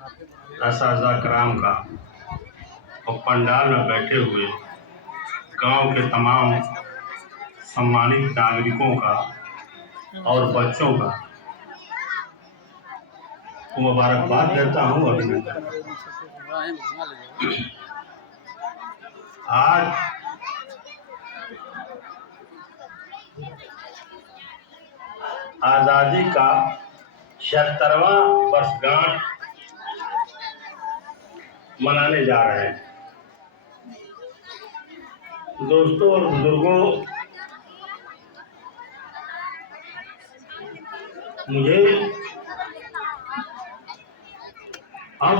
असहज़ा कराम का और पंडाल में बैठे हुए गांव के तमाम सम्मानित नागरिकों का और बच्चों का मुबारकबाद देता हूँ, अभिनंदन। आज आज़ादी का 76वां वर्षगांठ मनाने जा रहे हैं। दोस्तों और बुजुर्गों, मुझे अब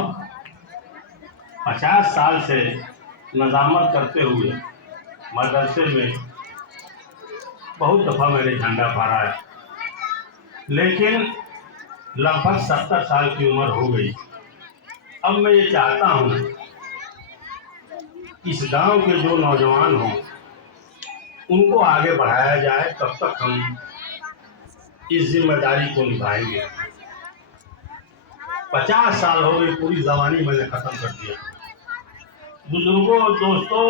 50 साल से नज़ामत करते हुए मदरसे में बहुत दफ़ा मैंने झंडा फहराया, लेकिन लगभग 70 साल की उम्र हो गई। अब मैं ये चाहता हूँ इस गांव के जो नौजवान हों उनको आगे बढ़ाया जाए, तब तक हम इस जिम्मेदारी को निभाएंगे। 50 साल हो गए, पूरी जवानी मैंने खत्म कर दिया। बुजुर्गों और दोस्तों,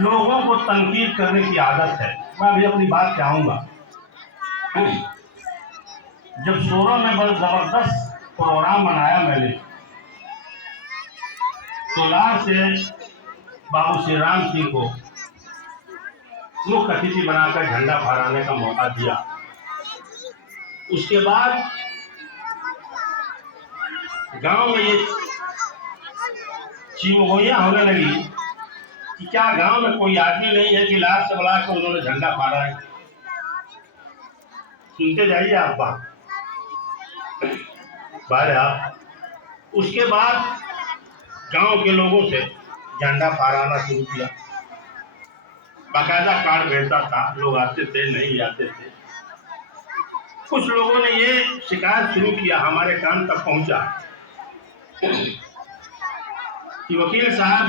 लोगों को तनकीद करने की आदत है। मैं अभी अपनी बात पे आऊंगा। जब सोरा में बड़ा जबरदस्त प्रोग्राम बनाया मैंने, तोलार से बाबू श्री राम सिंह को मुख्य अतिथि बनाकर झंडा फहराने का मौका दिया। उसके बाद गांव में ये चिमगोइयां होने लगी कि क्या गांव में कोई आदमी नहीं है कि लाश से बुला के उन्होंने झंडा फहराया। सुनते जाइए आप बात। उसके बाद गांव के लोगों से झंडा फहराना शुरू किया। बाकायदा कार्ड भेजता था, लोग आते थे, नहीं आते थे। कुछ लोगों ने ये शिकायत शुरू किया, हमारे कान तक पहुंचा कि वकील साहब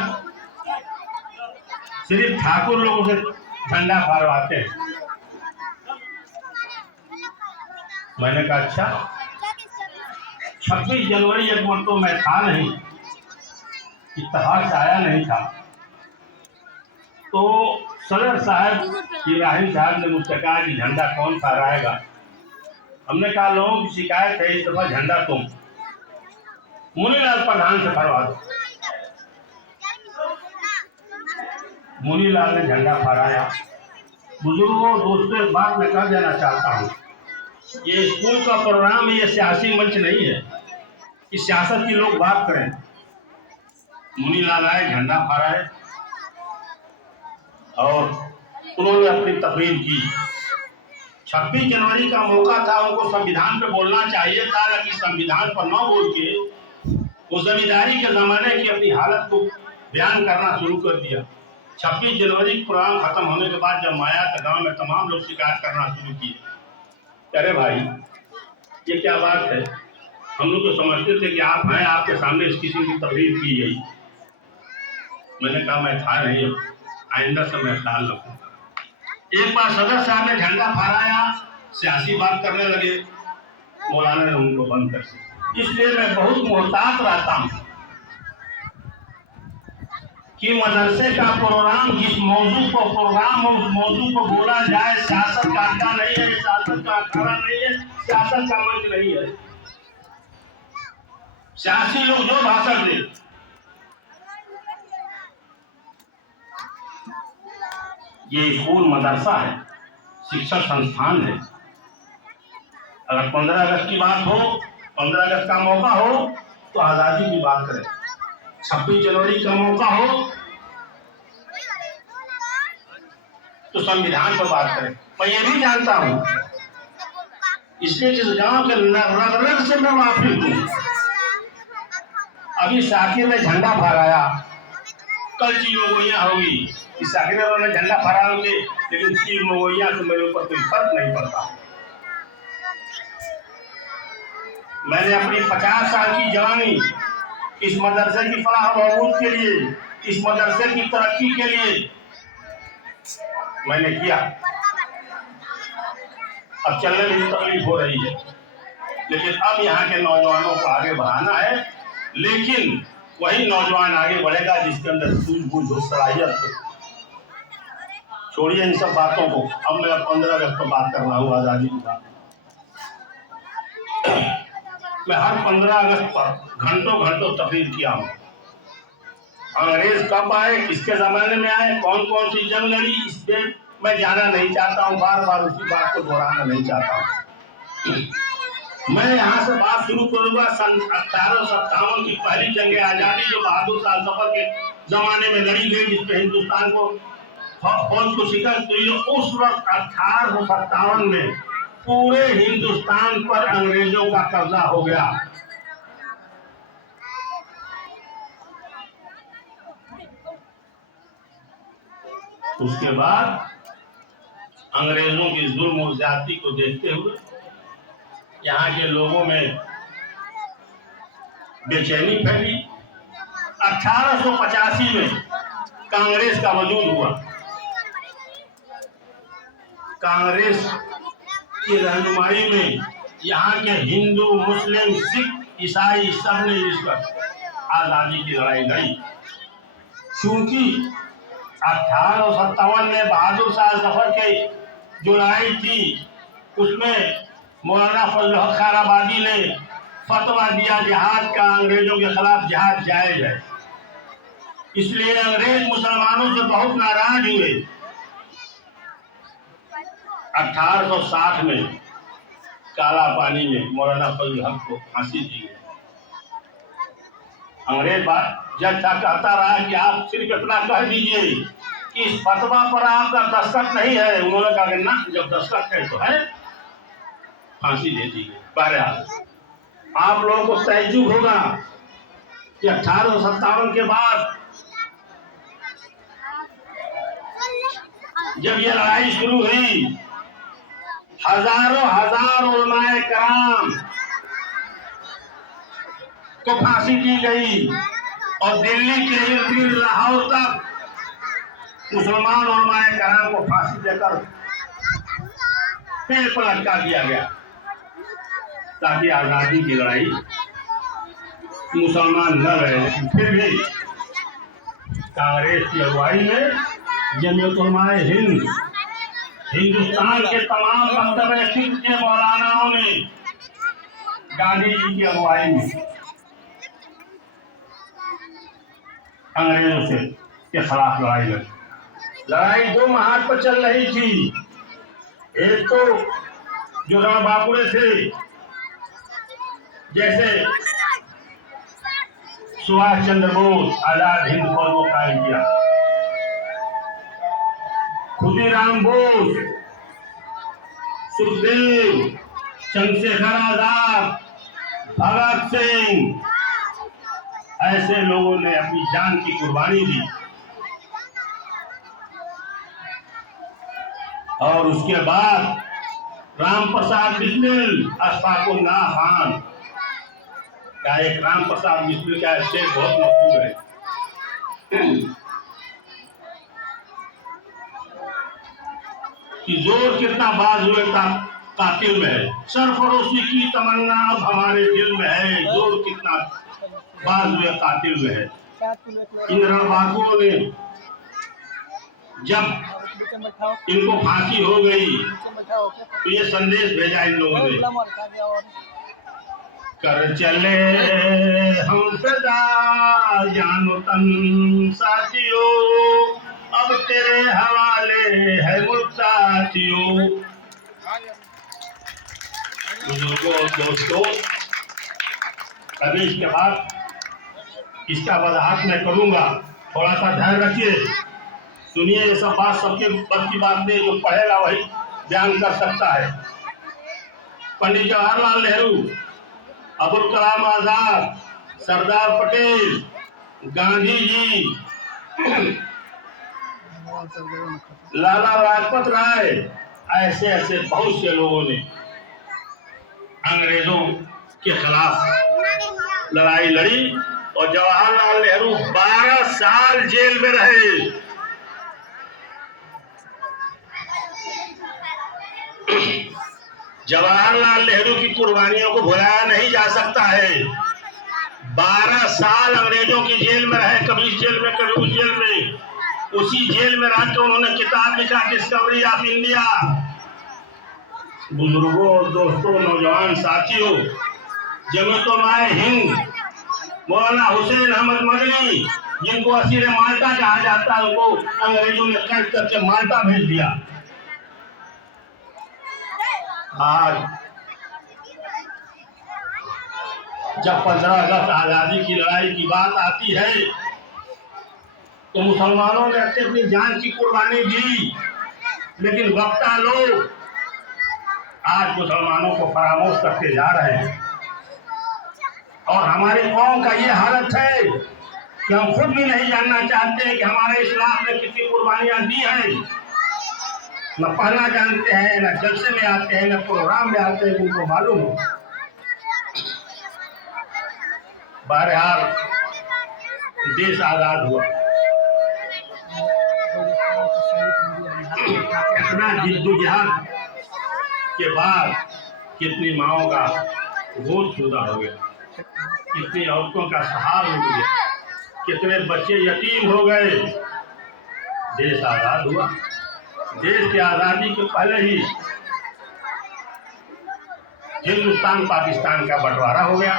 सिर्फ ठाकुर लोगों से झंडा फहरवाते हैं। मैंने कहा अच्छा, 26 जनवरी एक मरतबा मैं था नहीं, इत्तेफाक से आया नहीं था, तो सदर साहब इब्राहिम साहब ने मुझसे कहा कि झंडा कौन फहराएगा। हमने कहा लोगों की शिकायत है, इस दफा झंडा तुम मुनीलाल प्रधान से फहरवा दो। मुनीलाल ने झंडा फहराया। बुजुर्गों दोस्तों, एक बात मैं कह देना चाहता हूँ, ये स्कूल का प्रोग्राम है, ये सियासी मंच नहीं है कि सियासत की लोग बात करें। मुनीलाल आए, झंडा फहराए और उन्होंने अपनी तकरीर की। 26 जनवरी का मौका था, उनको संविधान पे बोलना चाहिए था, लेकिन संविधान पर न बोल के वो जमींदारी के जमाने की अपनी हालत को बयान करना शुरू कर दिया। 26 जनवरी प्रोग्राम खत्म होने के बाद जब आया तो गांव में तमाम लोग शिकायत करना शुरू किए। अरे भाई, ये क्या बात है, हम लोग तो समझते थे कि आप हैं, आपके सामने इस किस्म की तकरीर की गई। मैंने कहा मैं था नहीं, आइंदा से मैं ख्याल रखूंगा। एक बार सदर साहब ने झंडा फहराया, सियासी बात करने लगे, मौलाना ने उनको बंद कर दिया। इसलिए मैं बहुत मोहतात रहता हूँ कि मदरसे का प्रोग्राम जिस मौजू पर प्रोग्राम उस मौजू पर बोला जाए। सियासत का अड्डा नहीं है, सियासत का अखाड़ा नहीं है, सियासत का मंच नहीं है। सियासी लोग जो भाषण दे, ये स्कूल मदरसा है, शिक्षा संस्थान है। अगर 15 अगस्त की बात हो, 15 अगस्त का मौका हो तो आजादी की बात करें, 26 जनवरी का मौका हो तो संविधान पर बात करें। मैं ये भी जानता हूँ, इसलिए जिस गांव के रग से मैं माफी हूँ। अभी साकिर ने झंडा फहराया, कल चिमगोइयां होगी, इस साकिर ने झंडा फहराएंगे, लेकिन चिमगोइयां से मेरे ऊपर कोई फर्क नहीं पड़ता। मैंने अपनी 50 साल की जवानी इस मदरसे की फलाह बहबूद के लिए, इस मदरसे की तरक्की के लिए मैंने किया। अब चलने में भी तकलीफ हो रही है, लेकिन अब यहाँ के नौजवानों को आगे बढ़ाना है, लेकिन वही नौजवान आगे बढ़ेगा जिसके अंदर सूझबूझ हो, सलाहियत हो। छोड़िए इन सब बातों को, अब मैं 15 अगस्त पर बात कर रहा हूँ, आज़ादी की बात। मैं हर 15 अगस्त पर घंटों घंटों तकरीर किया हूँ। अंग्रेज कब आए, किसके जमाने में आए, कौन कौन सी जंग लड़ी, इस पे मैं जाना नहीं चाहता हूँ, बार बार उसी बात को दोहराना नहीं चाहता हूँ। मैं यहाँ से बात शुरू करूंगा सन 1857 की पहली जंग आजादी जो बहादुर शाह जफर के जमाने में लड़ी गई, जिसपे हिंदुस्तान को फौज को शिकस्त हुई। उस वक्त 1857 में पूरे हिंदुस्तान पर अंग्रेजों का कब्जा हो गया। उसके बाद अंग्रेजों की जुल्म और ज्यादती को देखते हुए यहाँ के लोगों में बेचैनी फैली। 1885 में कांग्रेस का वजूद हुआ। कांग्रेस की रहनुमाई में यहाँ के हिंदू, मुस्लिम, सिख, ईसाई सब ने मिलकर आजादी की लड़ाई लड़ी। क्योंकि 1857 में बहादुर शाह जफर के जो लड़ाई थी उसमें मौलाना फजल हक खाराबादी ने फतवा दिया जिहाद का, अंग्रेजों के खिलाफ जिहाद जायज है। इसलिए अंग्रेज मुसलमानों से बहुत नाराज हुए। 1860 में काला पानी में मौलाना फजल हक को फांसी दी गई। अंग्रेज बात जज था कहता रहा कि आप सिर्फ इतना कह दीजिए कि इस फतवा पर आपका दस्तखत नहीं है। उन्होंने कहा कि ना, जब दस्तखत है तो है, फांसी दे दी गई। बहरहाल आप लोगों को तैजुब होगा कि 1857 के बाद जब ये लड़ाई शुरू हुई, हजारों हजार उलमाए कराम को फांसी दी गई और दिल्ली के इर्द गिर्द लाहौर तक मुसलमान उलमाए कराम को फांसी देकर पेड़ पर लटका दिया गया ताकि आजादी की लड़ाई मुसलमान न रहे। लेकिन फिर भी कांग्रेस की अगुवाई में जमीयत उलमाए हिंद, हिंदुस्तान के तमाम मकतब फिक्र के मौलानाओं ने गांधी जी की अगुवाई में अंग्रेजों से के खिलाफ लड़ाई लड़ी। लड़ाई दो महाज पर चल रही थी। एक तो जो रणबांकुरे थे, जैसे सुभाष चंद्र बोस आजाद हिंद फौज को कायम किया, खुदीराम बोस, सुखदेव, चंद्रशेखर आजाद, भगत सिंह, ऐसे लोगों ने अपनी जान की कुर्बानी दी। और उसके बाद राम प्रसाद बिस्मिल, अशफाकुल्लाह खान का एक राम प्रसाद बिस्मिल का शेर बहुत मशहूर है कि जोर कितना बाज हुए कातिल में है, सरफरोशी की तमन्ना अब हमारे दिल में है, जोर कितना बाज हुए कातिल में है। इन रणबांकुरों ने जब इनको फांसी हो गई तो ये संदेश भेजा इन लोगों ने, कर चले हम सदा जानो तन साथियों, अब तेरे हवाले है मुल्क साथियों। बुजुर्गों, दोस्तों, अभी इसके बाद इसका वजाहत मैं करूंगा, थोड़ा सा ध्यान रखिए, सुनिए। ये सब बात सबके बस की बात नहीं, जो पढ़ेगा वही बयान कर सकता है। पंडित जवाहरलाल नेहरू, अबुल कलाम आजाद, सरदार पटेल, गांधी जी, लाला लाजपत राय, ऐसे ऐसे बहुत से लोगों ने अंग्रेजों के खिलाफ लड़ाई लड़ी और जवाहरलाल नेहरू 12 साल जेल में रहे। जवाहरलाल नेहरू की कुर्बानियों को भुलाया नहीं जा सकता है। 12 साल अंग्रेजों की जेल में रहे, कभी इस जेल में कभी उस जेल में। उसी जेल में रह के उन्होंने किताब लिखा डिस्कवरी ऑफ इंडिया। बुजुर्गों, दोस्तों, नौजवान साथियों, जमीयत-उलमाए हिंद मौलाना हुसैन अहमद मदनी, जिनको असीर माल्टा कहा जाता है, उनको अंग्रेजों ने कैद करके माल्टा भेज दिया। आज जब 15 अगस्त आजादी की लड़ाई की बात आती है तो मुसलमानों ने अपनी जान की कुर्बानी दी, लेकिन वक्ता लोग आज मुसलमानों को फरामोश करते जा रहे हैं। और हमारी कौम का ये हालत है कि हम खुद भी नहीं जानना चाहते हैं कि हमारे इस्लाम ने कितनी कुर्बानियां दी हैं। न पढ़ना जानते हैं, न जलसे में आते हैं, न प्रोग्राम में आते हैं, उनको मालूम हो। बहरहाल देश आजाद हुआ, इतना जिद्दोजहद के बाद कितनी माओं का गोद जुदा हो गया, कितनी औरतों का सहारा उठ गया, कितने बच्चे यतीम हो गए। देश आजाद हुआ। देश की आजादी के पहले ही हिंदुस्तान पाकिस्तान का बंटवारा हो गया।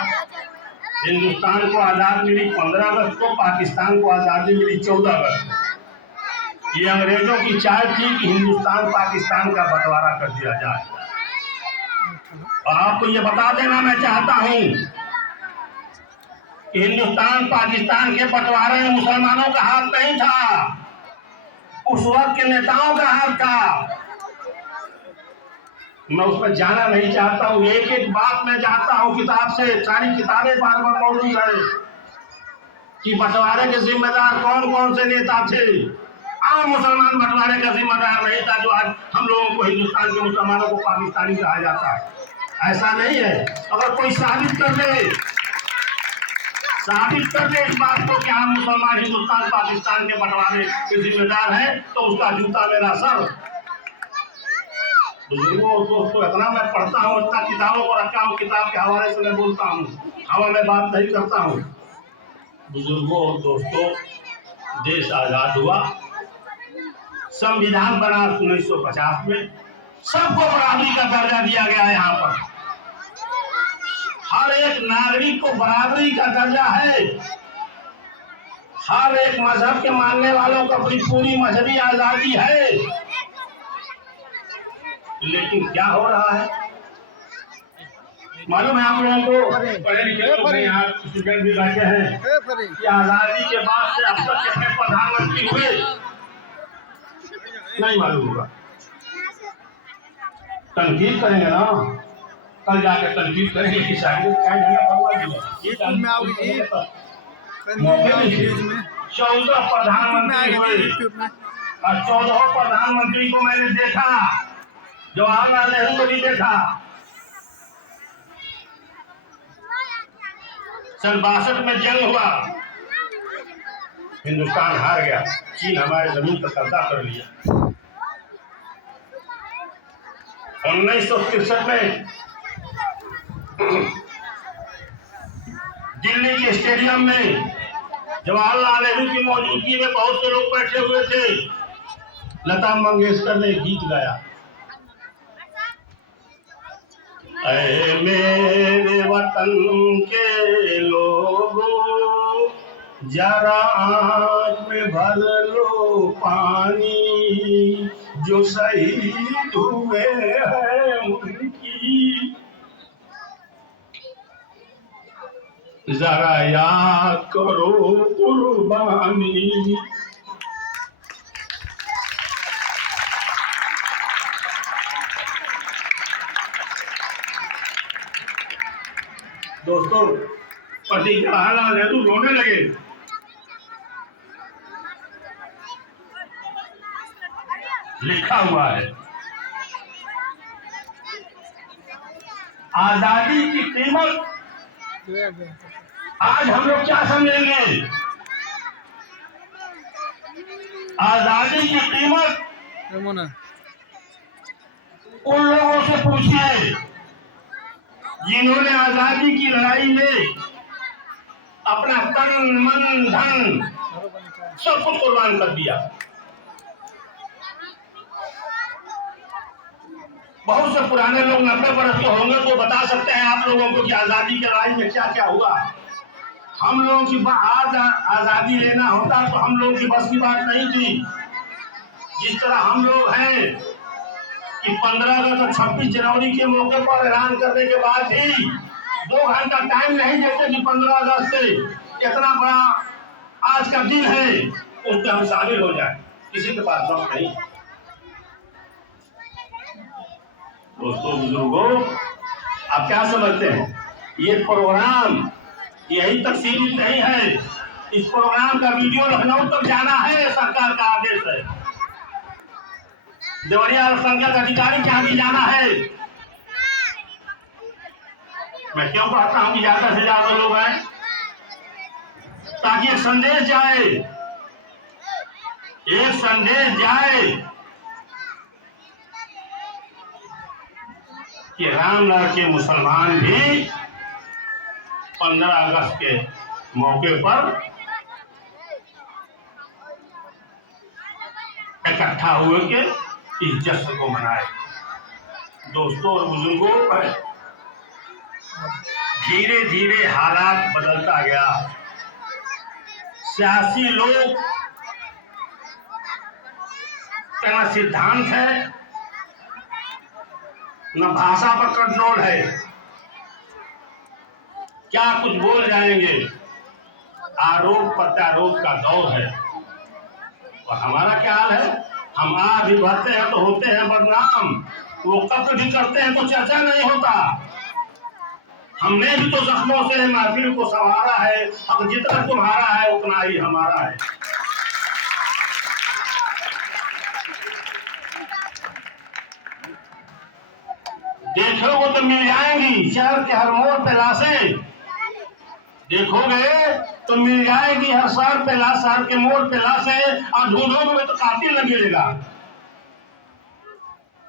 हिंदुस्तान को आजाद मिली 15 अगस्त को, पाकिस्तान को आजादी मिली 14 अगस्त को। ये अंग्रेजों की चाल थी कि हिंदुस्तान पाकिस्तान का बंटवारा कर दिया जाए। और आपको ये बता देना मैं चाहता हूं कि हिंदुस्तान पाकिस्तान के बंटवारे में मुसलमानों का हाथ नहीं था, उस वक्त के नेताओं का हाथ था। मैं उस पर जाना नहीं चाहता हूँ। एक एक बात मैं जानता हूँ किताब से, सारी किताबें बार बार मौजूद है कि बंटवारे के जिम्मेदार कौन कौन से नेता थे। आम मुसलमान बंटवारे का जिम्मेदार नहीं था जो आज हम लोगों को हिंदुस्तान के मुसलमानों को पाकिस्तानी कहा जाता है। ऐसा नहीं है। अगर कोई साबित कर दे इस बात को कि हम मुसलमान हिंदुस्तान पाकिस्तान के बंटवारे के जिम्मेदार हैं, तो उसका जूता मेरा सर। बुजुर्गों, दोस्तों, इतना मैं पढ़ता हूँ, इतना किताबों को रखा हूँ, किताब के हवाले से मैं बोलता हूँ, हवा में बात नहीं करता हूँ। बुजुर्गों और दोस्तों, देश आजाद हुआ, संविधान बना 1950 में, सबको बराबरी का दर्जा दिया गया है। यहाँ पर हर एक नागरिक को बराबरी का दर्जा है। हर एक मजहब के मानने वालों को अपनी पूरी मजहबी आजादी है। लेकिन क्या हो रहा है मालूम है आप लोगों को? पढ़े लिखे लोग यहाँ स्टूडेंट भी बैठे हैं कि आजादी के बाद से अब तक कितने प्रधानमंत्री हुए नहीं मालूम होगा। तनकीद करेंगे ना, कल जाकर तनकीद करेंगे कि शायद 14 प्रधानमंत्री हुए और 14 प्रधानमंत्री को मैंने देखा, जवाहरलाल नेहरू को भी देखा। सन 62 में जंग हुआ, हिंदुस्तान हार गया, चीन हमारे जमीन पर कब्जा कर लिया। 1963 में दिल्ली के स्टेडियम में जवाहरलाल नेहरू की मौजूदगी में बहुत से लोग बैठे हुए थे। लता मंगेशकर ने गीत गाया, ऐ मेरे वतन के लोगों, जरा आँख में भर लो पानी, जो शहीद हुए हैं उनकी जरा याद करो कुर्बानी। दोस्तों, पंडित जवाहरलाल नेहरू रोने लगे। लिखा हुआ है, आजादी की कीमत आज हम लोग क्या समझेंगे? आजादी की कीमत उन लोगों से पूछिए जिन्होंने आजादी की लड़ाई में अपना तन मन धन सब कुछ कुर्बान कर दिया। बहुत से पुराने लोग 90 वर्ष के होंगे तो बता सकते हैं आप लोगों को कि आजादी की लड़ाई में क्या क्या हुआ। हम लोगों की आज आजादी लेना होता तो हम लोगों की बस की बात नहीं थी। जिस तरह हम लोग हैं कि 15 अगस्त और 26 जनवरी के मौके पर ऐलान करने के बाद भी 2 घंटा टाइम नहीं देते कि 15 अगस्त से इतना बड़ा आज का दिन है उसमें हम शामिल हो जाए, किसी के पास वक्त नहीं। दोस्तों बुजुर्गों, आप क्या समझते हैं ये प्रोग्राम यही तक सीमित नहीं है। इस प्रोग्राम का वीडियो लखनऊ तक जाना है, सरकार का आदेश है। देवरिया अल्पसंख्यक अधिकारी के यहाँ भी जाना है। मैं क्यों कहता हूँ कि ज्यादा से ज्यादा लोग आए ताकि एक संदेश जाए कि रामनगर के मुसलमान भी 15 अगस्त के मौके पर इकट्ठा हुए के इस जश्न को मनाए। दोस्तों और बुजुर्गों, धीरे धीरे हालात बदलता गया। सियासी लोग का न सिद्धांत है न भाषा पर कंट्रोल है, क्या कुछ बोल जाएंगे। आरोप प्रत्यारोप का दौर है और हमारा क्या हाल है, हम भी भरते हैं तो होते हैं बदनाम, वो कत्ल भी करते हैं तो चर्चा नहीं होता। हमने भी तो जख्मों से महफिल को संवारा है, अब जितना तुम्हारा है उतना ही हमारा है। देखोगे तो मिल जाएंगी शहर के हर मोड़ पे लाशें, देखोगे तो मिल जाएगी हर शहर पे लाश, शहर के मोड़ पे लाशें, और ढूंढोगे तो कातिल न मिलेगा,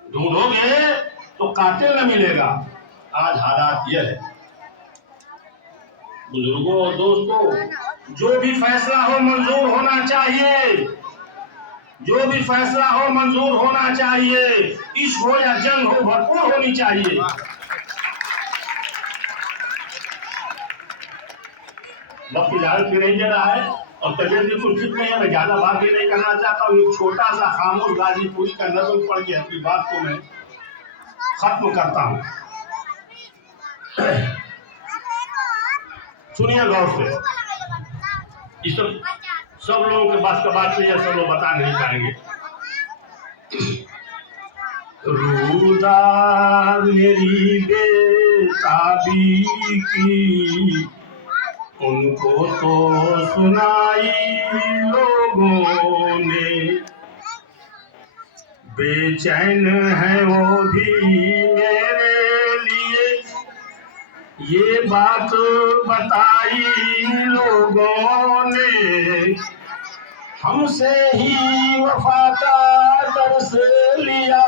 ढूंढोगे तो कातिल न मिलेगा। आज हालात यह है। बुजुर्गों और दोस्तों, जो भी फैसला हो मंजूर होना चाहिए, जो भी फैसला हो मंजूर होना चाहिए। इश्क हो या जंग हो भरपूर होनी चाहिए। वक्त इजाजत भी नहीं दे रहा है और तबियत भी कुछ ठीक नहीं है। मैं ज्यादा बात भी नहीं करना चाहता हूँ। एक छोटा सा खामोश गाजीपुरी का नज़्म पढ़ के अपनी बात को मैं खत्म करता हूँ। सुनिए गौर से, इस सब लोगों के पास का बात नहीं है, सब लोग बता नहीं पाएंगे। रूदा मेरी बेताबी की उनको तो सुनाई लोगों ने, बेचैन है वो भी मेरे लिए, ये बात बताई लोगों ने। हमसे ही वफा का दर्स लिया,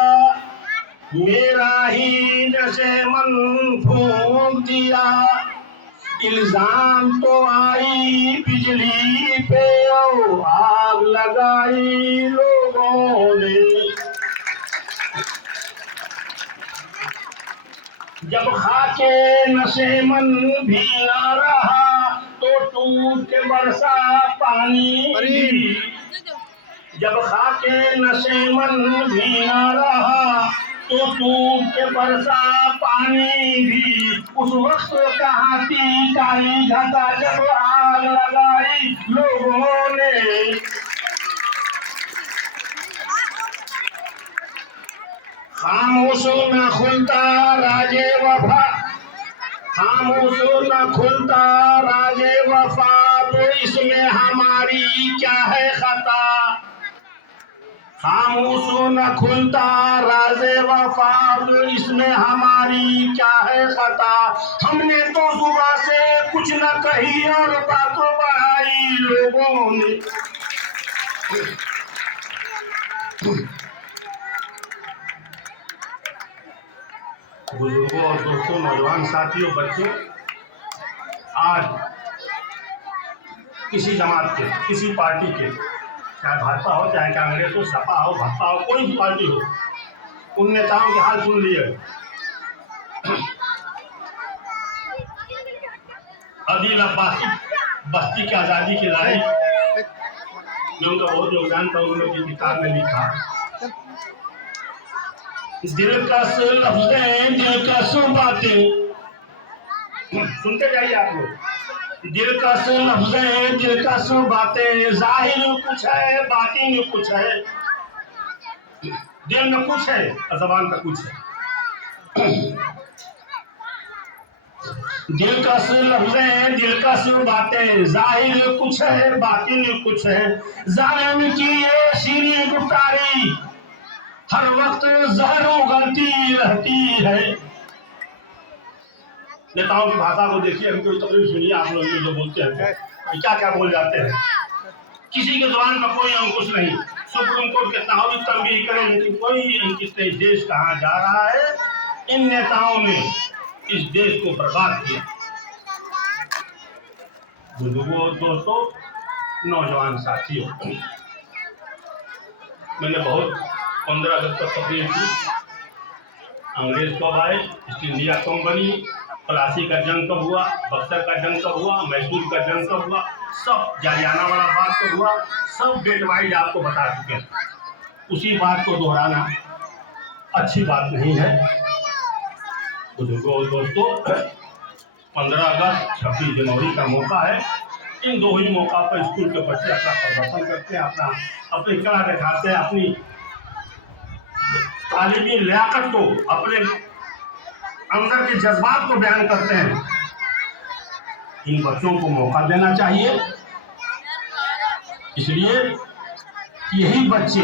मेरा ही नशे मन फूंक दिया। इल्जाम तो आई बिजली पे और आग लगाई लोगों ने। जब खाके नशे मन भी ना रहा तो टूट के बरसा पानी भी, जब खाके नशे मन भी ना रहा तो टूट के बरसा पानी भी। उस वक्त कहाँ थी काली घटा जब आग लगाई लोगों ने। खामोश न खुलता राजे वफा, खामोश न खुलता राजे वफा, तो इसमें हमारी क्या है खता। खामोश न खुलता राजे वफा, तो इसमें हमारी क्या है खता। हमने तो सुबह से कुछ न कही और बातों बढ़ाई लोगों ने। बुजुर्गों और दोस्तों, नौजवान साथियों, बच्चों, आज किसी जमात के, किसी पार्टी के, चाहे भाजपा हो, चाहे कांग्रेस हो, सपा हो, भाजपा हो, कोई भी पार्टी हो, उन नेताओं के हाल सुन लिए। अदील अब्बासी बस्ती की आज़ादी की लड़ाई में उनका बहुत योगदान था। उन्होंने किताब में लिखा, दिलकश लफ्ज़ें, दिलकश बातें, सुनते जाइए आप लोग। दिलकश लफ्ज़ें, दिलकश बातें, जाहिर कुछ है, बातिन कुछ है। दिल में कुछ है और ज़बान पे कुछ है। दिलकश लफ्ज़ें, दिलकश बातें, जाहिर कुछ है, बातिन कुछ है। जालिम की ये शीरीं गुफ्तारी हर वक्त जहर उगलती रहती है। नेताओं की भाषा को देखिए, अभी कोई तकरीर सुनिए आप लोग जो बोलते हैं, क्या क्या बोल जाते हैं। किसी के ज़बान में कोई अंकुश नहीं। सुप्रीम कोर्ट कितना भी तंबीह करे, लेकिन कोई अंकित नहीं। देश कहाँ जा रहा है? इन नेताओं ने इस देश को बर्बाद किया। बुजुर्गों, दोस्तों, नौजवान साथियों, मैंने बहुत 15 अगस्त तक तकरीर की। अंग्रेज कब आए, ईस्ट इंडिया कब बनी, प्लासी का जंग कब हुआ, बक्सर का जंग कब हुआ, मैसूर का जंग कब हुआ, सब जालियानवाला बाग कब हुआ, सब डेट वाइज आपको बता चुके हैं। उसी बात को दोहराना अच्छी बात नहीं है। बुजुर्गों, दोस्तों, 15 अगस्त 26 जनवरी का मौका है। इन दो ही मौका पर स्कूल के बच्चे अपना प्रदर्शन करते हैं, अपनी कला दिखाते हैं, अपनी तालीमी लियाकत को, अपने अंदर के जज्बात को बयान करते हैं। इन बच्चों को मौका देना चाहिए, इसलिए यही बच्चे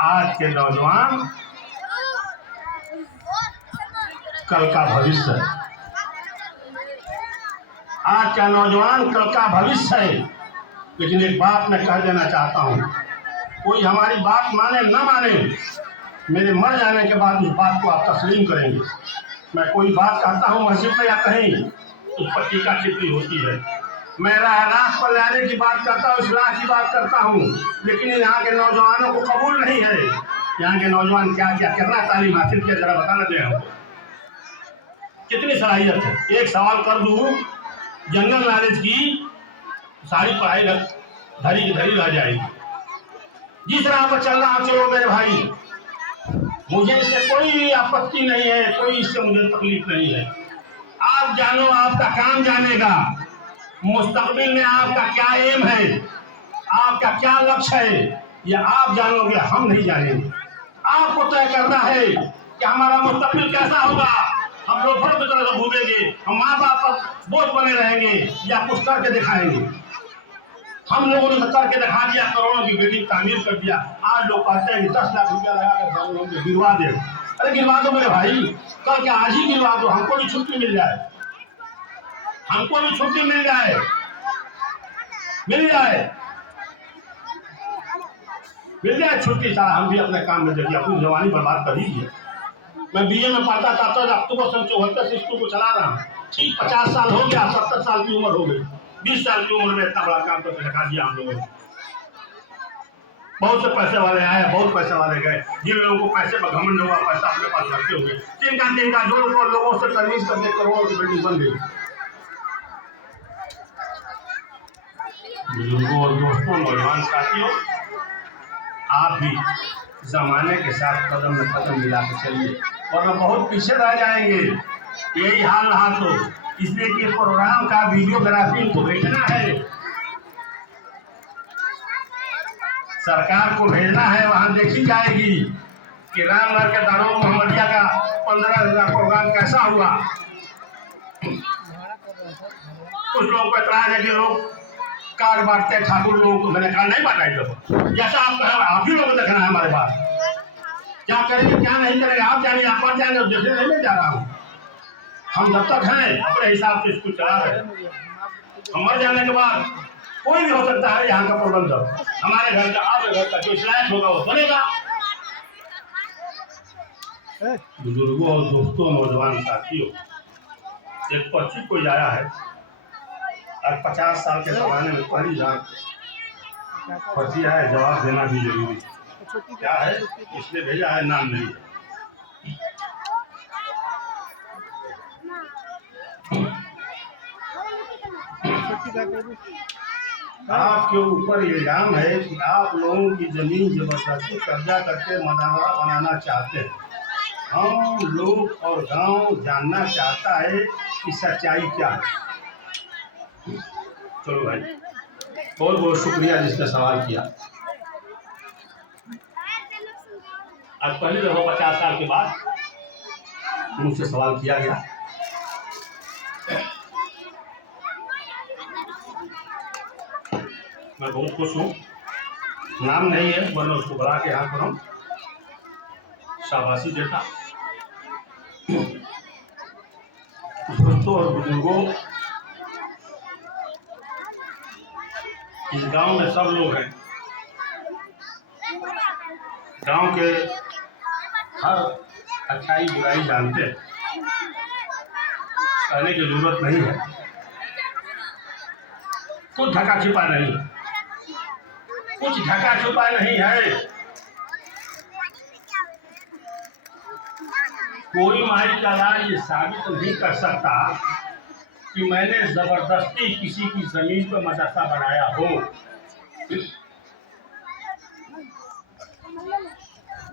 आज के नौजवान कल का भविष्य है। आज का नौजवान कल का भविष्य है। लेकिन एक बात मैं कह देना चाहता हूँ, कोई हमारी बात माने न माने, मेरे मर जाने के बाद उस बात को आप तस्लीम करेंगे। मैं कोई बात कहता हूँ मस्जिद में या कहीं, उस पर टीका टिप्पणी होती है। मैं राह पर लाने की बात करता हूँ, इस्लाह की बात करता हूँ, लेकिन यहाँ के नौजवानों को कबूल नहीं है। यहाँ के नौजवान क्या क्या कितना तालीम हासिल किया, जरा बताना दे हमको, कितनी सलाहियत है। एक सवाल कर दूँ, जनरल नॉलेज की सारी पढ़ाई धरी की धरी रह जाएगी। जिस राह पर चल रहा चलो मेरे भाई, मुझे इससे कोई आपत्ति नहीं है, कोई इससे मुझे तकलीफ नहीं है। आप जानो, आपका काम जानेगा। मुस्तकबिल में आपका क्या एम है, आपका क्या लक्ष्य है, यह आप जानोगे, हम नहीं जानेंगे। आपको तय करना है कि हमारा मुस्तकबिल कैसा होगा। हम लोग फर्क की तरह घूमेंगे, हम माँ बाप पर बोझ बने रहेंगे, या कुछ करके दिखाएंगे। हम लोगों ने करके दिखा दिया, करोड़ों की बिल्डिंग तामीर कर दिया। आज लोग कहते हैं कि 10 लाख रुपया लगा कर गिरवा दे। अरे गिरवा दो मेरे भाई, कल क्या आज ही गिरवा दो, हमको भी छुट्टी मिल जाए, हमको भी छुट्टी मिल जाए, मिल जाए छुट्टी। साहब हम भी अपने काम में देखिए, अपनी जवानी बर्बाद कर लीजिए। मैं बीए में पढ़ता था तो अक्टूबर 1974 से स्कूल को चला रहा हूँ। ठीक 50 साल हो गया, 70 साल की उम्र हो गई। 20 साल की उम्र में इतना बड़ा काम करके दिखा दिया हम लोगों ने। बहुत से पैसे वाले आए, बहुत पैसे वाले गए। जिन लोगों को पैसे पर घमंड हुआ, पैसा अपने पास रखते हुए, जिनका जो लोगों से सर्विस करके करोड़ों की बिल्डिंग बन गई। बुजुर्गों और दोस्तों, नौजवान साथियों, आप भी जमाने के साथ कदम में कदम मिला के चलिए, वरना बहुत पीछे रह जाएंगे। यही हाल रहा तो इसलिए कि प्रोग्राम का वीडियोग्राफी इनको भेजना है, सरकार को भेजना है, वहां देखी जाएगी कि रामनगर के दारुल मोहम्मदिया का 15 दिन का प्रोग्राम कैसा हुआ। कुछ लोगों को एतराज है कि लोग कार्ड बांटते हैं ठाकुर लोगों को। मैंने कार्ड नहीं बांटा है, जैसा आप कहें आप ही लोगों को देखना है हमारे पास। क्या करेंगे क्या नहीं करेंगे आप जानिए, आप मर जाएंगे, जैसे नहीं मैं जा रहा हूँ। हम जब तक हैं अपने हिसाब से इसको चला रहे हैं। हम मर जाने के बाद कोई भी हो सकता है यहाँ का प्रबंधक, हमारे घर का, आपके घर का, जो इस्लाह होगा वो बनेगा। बुजुर्गों और दोस्तों, नौजवान साथियों, एक पर्ची कोई आया है और 50 साल के जमाने में पहली बार पर्ची आया है, जवाब देना भी जरूरी है। क्या है इसने भेजा है, नाम नहीं है। आपके ऊपर इल्जाम है कि आप लोगों की जमीन जबरदस्ती कब्जा करके मदारा बनाना चाहते हैं। हम लोग और गांव जानना चाहता है कि सच्चाई क्या है। चलो भाई, बहुत बहुत शुक्रिया जिसने सवाल किया। आज पहली दफा 50 साल के बाद मुझसे सवाल किया गया। मैं बहुत खुश हूँ। नाम नहीं है वरना उसको बढ़ा के यहाँ पर हम शाबाशी देता। दोस्तों और बुजुर्गों, इस गांव में सब लोग हैं। गांव के हर अच्छाई बुराई जानते हैं, कहने की जरूरत नहीं है। कुछ ढका छिपा नहीं, कुछ ढका छुपा नहीं है। कोई माई का लाल ये साबित नहीं कर सकता कि मैंने जबरदस्ती किसी की जमीन पर मदरसा बनाया हो।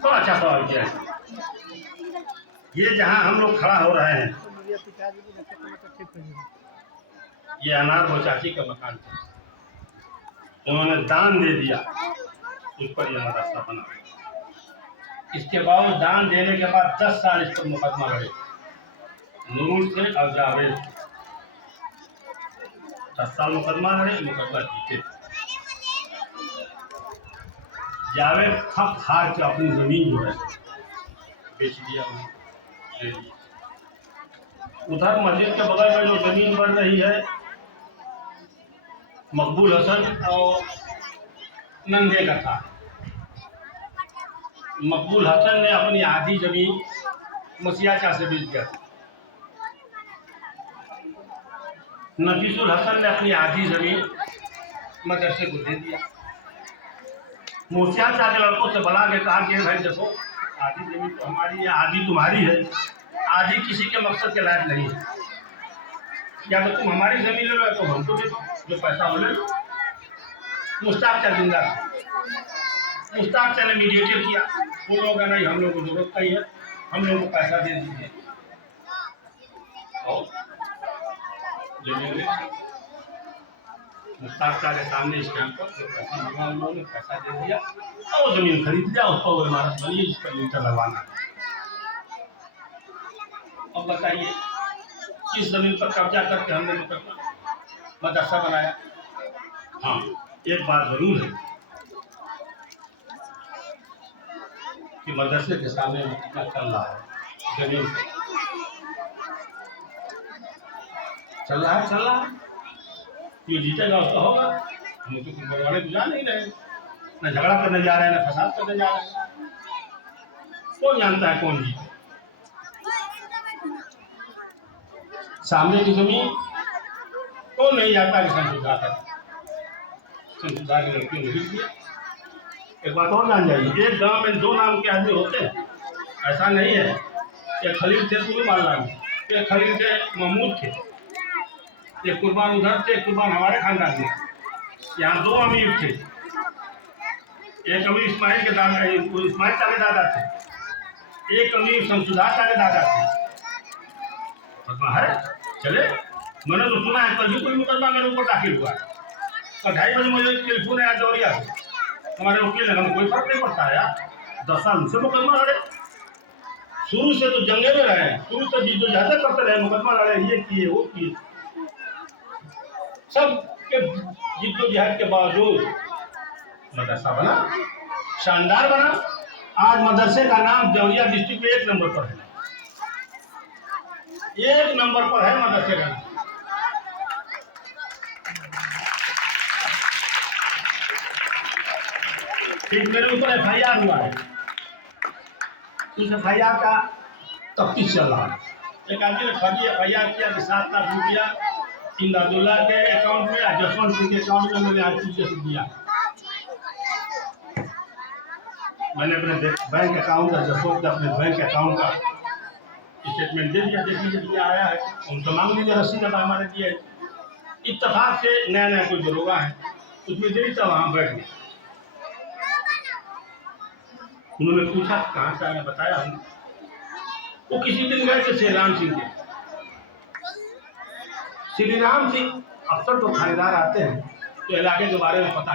तो अच्छा सवाल किया है। ये जहां हम लोग खड़ा हो रहे हैं, ये अनार चाची का मकान था। उन्होंने दान दे दिया, उस पर यह मदरसा बना। इसके बाद दान देने के बाद 10 साल इस पर मुकदमा लड़े, नूर से और जावेद। 10 साल मुकदमा लड़े, मुकदमा जीते। जावेद थक हार के अपनी जमीन जो है बेच दिया, दे दिया। उधर मस्जिद के बगल में जो जमीन बन रही है, मकबूल हसन और नंदे का था। मकबूल हसन ने अपनी आधी जमीन मसिया चा से बेच दिया। नफीसुल हसन ने अपनी आधी जमीन मदरसे को दे दिया। मुसिया चा के लड़कों से बुला के कहा कि भाई देखो, आधी जमीन तो हमारी है, आधी तुम्हारी है, आधी किसी के मकसद के लायक नहीं है। या तो तुम हमारी जमीन ले लो, तो हमको दे दो, जो पैसा हो ले लो। मुश्ताक चा जिंदा था। मुश्ताक चा ने मीडिएटर किया। वो लोग नहीं, हम लोग को जरूरत नहीं है, हम लोग को पैसा दे दीजिए। मुश्ताक चा के सामने इस टाइम पर जो पैसा मांगा, उन लोगों ने पैसा दे दिया और वो जमीन खरीद लिया। उस पर वो इमारत बनी है जिस पर मीटर लगवाना है। अब बताइए, किस जमीन पर कब्जा करके हमने मदरसा बनाया? हाँ, एक बात जरूर है कि मदरसे के सामने कितना चल रहा है, जमीन चल रहा है। ये जीतेगा उसका होगा। हम तो कुछ बड़वाड़े तो जा नहीं रहे, न झगड़ा करने जा रहे हैं, न फसाद करने जा रहे हैं। कौन जानता है कौन जीते? सामने की जमीन कौन नहीं जाता कि संशोधा की लड़की ने लिख दिया। एक बात और जान जाइए, एक गांव में 2 नाम के आदमी होते हैं, ऐसा नहीं है। एक खलील थे तुम्हें मालूम, एक खलील थे महमूद थे, एक कुर्बान उधर थे, एक कुर्बान हमारे खानदान में। यहाँ 2 अमीर थे। एक अमीर इस्माइल के दादा, इस्माइल चा के दादा थे। एक अमीर शमसुद्दौला चा के दादा थे। है चले, मैंने तो सुना है कल भी कोई मुकदमा मेरे ऊपर दाखिल हुआ है। तो 2:30 बजे मुझे टेलीफोन आया दौरिया से, हमारे वकील ने, हमें कोई फर्क नहीं पड़ता है यार, 10 साल उनसे मुकदमा लड़े। शुरू से तो जंगे में रहे, शुरू से जिद्दोजहद करते रहे, मुकदमा लड़े, ये किए वो किए। सब के जिद्दोजहद के बावजूद मदरसा बना, शानदार बना। आज मदरसे का नाम देवरिया डिस्ट्रिक्ट में 1 नंबर पर है। 1 नंबर पर है मदरसे का नाम। ठीक मेरे ऊपर FIR हुआ है। उस FIR का तफ्तीश चल रहा है। एक आदमी ने फर्जी FIR किया कि 7 लाख रुपया इमदादुल्ला के अकाउंट में और जसवंत सिंह के अकाउंट में मैंने RTGS से दिया। मैंने अपने बैंक अकाउंट और जसवंत के अपने बैंक अकाउंट का स्टेटमेंट दे दिया, देखिए दिया आया है, उनसे मांग लीजिए रसीद अब हमारे दिए। इत्तेफाक से नया नया कोई दरोगा है, उसमें देरी था वहाँ बैठ गया। उन्होंने पूछा कहाँ से आया, बताया हम वो किसी दिन गए थे श्रीराम सिंह के। श्रीराम सिंह अक्सर तो थानेदार आते हैं तो इलाके के बारे में पता